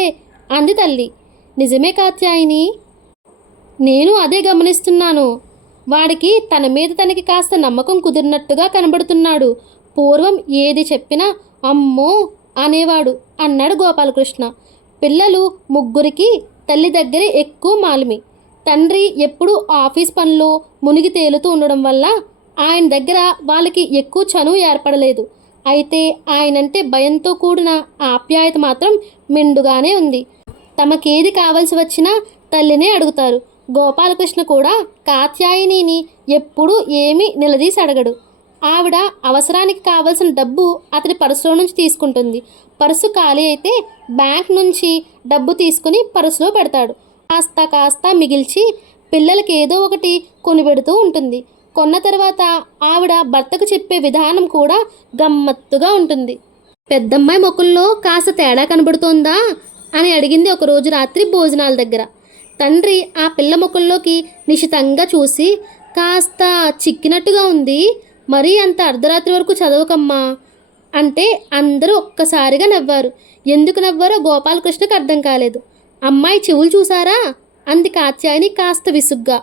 అంది తల్లి. నిజమే కాత్యాయిని. నేను అదే గమనిస్తున్నాను. వాడికి తన మీద తనకి కాస్త నమ్మకం కుదిరినట్టుగా కనబడుతున్నాడు. పూర్వం ఏది చెప్పినా అమ్మో అనేవాడు అన్నాడు గోపాలకృష్ణ. పిల్లలు ముగ్గురికి తల్లి దగ్గరే ఎక్కువ మాలిమి. తండ్రి ఎప్పుడూ ఆఫీస్ పనిలో మునిగి తేలుతూ ఉండడం వల్ల ఆయన దగ్గర వాళ్ళకి ఎక్కువ చనువు ఏర్పడలేదు. అయితే ఆయనంటే భయంతో కూడిన ఆప్యాయత మాత్రం మెండుగానే ఉంది. తమకేది కావలసి వచ్చినా తల్లినే అడుగుతారు. గోపాలకృష్ణ కూడా కాత్యాయనిని ఎప్పుడూ ఏమీ నిలదీసి అడగడు. ఆవిడ అవసరానికి కావలసిన డబ్బు అతడి పర్సులో నుంచి తీసుకుంటుంది. పర్సు ఖాళీ అయితే బ్యాంక్ నుంచి డబ్బు తీసుకుని పర్సులో పెడతాడు. కాస్త కాస్త మిగిల్చి పిల్లలకి ఏదో ఒకటి కొనిపెడుతూ ఉంటుంది. కొన్న తర్వాత ఆవిడ భర్తకు చెప్పే విధానం కూడా గమ్మత్తుగా ఉంటుంది. పెద్దమ్మాయి ముఖంలో కాస్త తేడా కనబడుతోందా అని అడిగింది ఒకరోజు రాత్రి భోజనాల దగ్గర. తండ్రి ఆ పిల్ల ముఖంలోకి నిశితంగా చూసి, కాస్త చిక్కినట్టుగా ఉంది, మరీ అంత అర్ధరాత్రి వరకు చదవకమ్మా అంటే అందరూ ఒక్కసారిగా నవ్వారు. ఎందుకు నవ్వారో గోపాలకృష్ణకు అర్థం కాలేదు. అమ్మాయి చెవులు చూసారా అంది కాత్యాయని కాస్త విసుగ్గా.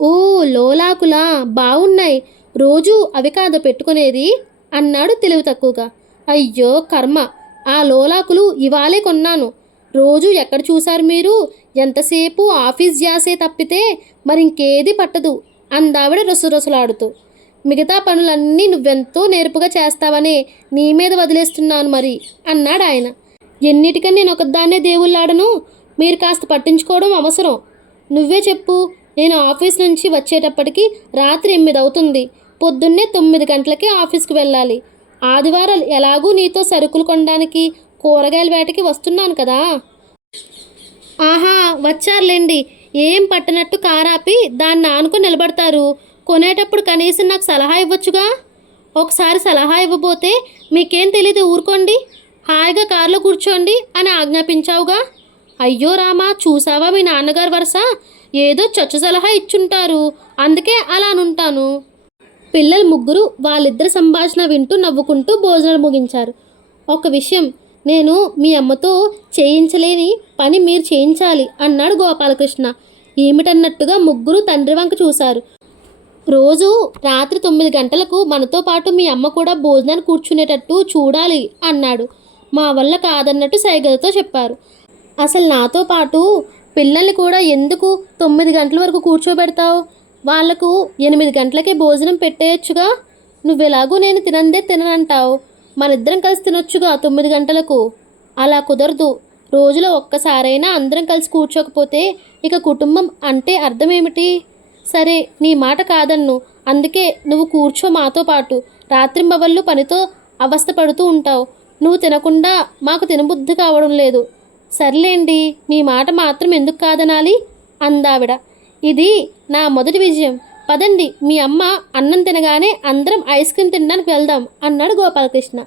ఓ లోలాకులా, బాగున్నాయి, రోజు అవి కాదు పెట్టుకునేది అన్నాడు తెలివి తక్కువగా. అయ్యో కర్మ, ఆ లోలాకులు ఇవాళే కొన్నాను. రోజు ఎక్కడ చూశారు మీరు? ఎంతసేపు ఆఫీస్ జాసే తప్పితే మరింకేది పట్టదు అందావిడ రుసరుసలాడుతూ. మిగతా పనులన్నీ నువ్వెంతో నేర్పుగా చేస్తావనే నీ మీద వదిలేస్తున్నాను మరి అన్నాడు ఆయన. ఎన్నిటికని నేను ఒకదాన్నే దేవుళ్ళాడను, మీరు కాస్త పట్టించుకోవడం అవసరం. నువ్వే చెప్పు, నేను ఆఫీస్ నుంచి వచ్చేటప్పటికి రాత్రి 8 అవుతుంది. పొద్దున్నే 9 గంటలకి ఆఫీస్కి వెళ్ళాలి. ఆదివారాలు ఎలాగూ నీతో సరుకులు కొనడానికి కూరగాయల వేటకి వస్తున్నాను కదా. ఆహా వచ్చారులేండి, ఏం పట్టనట్టు కారాపి దాన్ని ఆనుకుని నిలబడతారు. కొనేటప్పుడు కనీసం నాకు సలహా ఇవ్వచ్చుగా. ఒకసారి సలహా ఇవ్వబోతే మీకేం తెలీదు, ఊరుకోండి, హాయిగా కారులో కూర్చోండి అని ఆజ్ఞాపించావుగా. అయ్యో రామా, చూసావా మీ నాన్నగారు వరుస, ఏదో చచ్చు సలహా ఇచ్చుంటారు, అందుకే అలా అనుంటాను. పిల్లలు ముగ్గురు వాళ్ళిద్దరి సంభాషణ వింటూ నవ్వుకుంటూ భోజనాలు ముగించారు. ఒక విషయం, నేను మీ అమ్మతో చేయించలేని పని మీరు చేయించాలి అన్నాడు గోపాలకృష్ణ. ఏమిటన్నట్టుగా ముగ్గురు తండ్రి వంక చూశారు. రోజు రాత్రి 9 గంటలకు మనతో పాటు మీ అమ్మ కూడా భోజనాన్ని కూర్చునేటట్టు చూడాలి అన్నాడు. మా వల్ల కాదన్నట్టు సైగలతో చెప్పారు. అసలు నాతో పాటు పిల్లల్ని కూడా ఎందుకు 9 గంటల వరకు కూర్చోబెడతావు? వాళ్లకు 8 గంటలకే భోజనం పెట్టేయచ్చుగా. నువ్వెలాగూ నేను తినందే తిననంటావు, మనిద్దరం కలిసి తినొచ్చుగా 9 గంటలకు. అలా కుదరదు. రోజులో ఒక్కసారైనా అందరం కలిసి కూర్చోకపోతే ఇక కుటుంబం అంటే అర్థం ఏమిటి? సరే నీ మాట కాదన్ను, అందుకే నువ్వు కూర్చో మాతో పాటు. రాత్రింబవళ్ళు పనితో అవస్థ పడుతూ ఉంటావు. నువ్వు తినకుండా మాకు తినబుద్ధి కావడం లేదు. సర్లేండి, మీ మాట మాత్రం ఎందుకు కాదనాలి అందావిడ. ఇది నా మొదటి విజయం. పదండి, మీ అమ్మ అన్నం తినగానే అందరం ఐస్ క్రీమ్ తినడానికి వెళ్దాం అన్నాడు గోపాలకృష్ణ.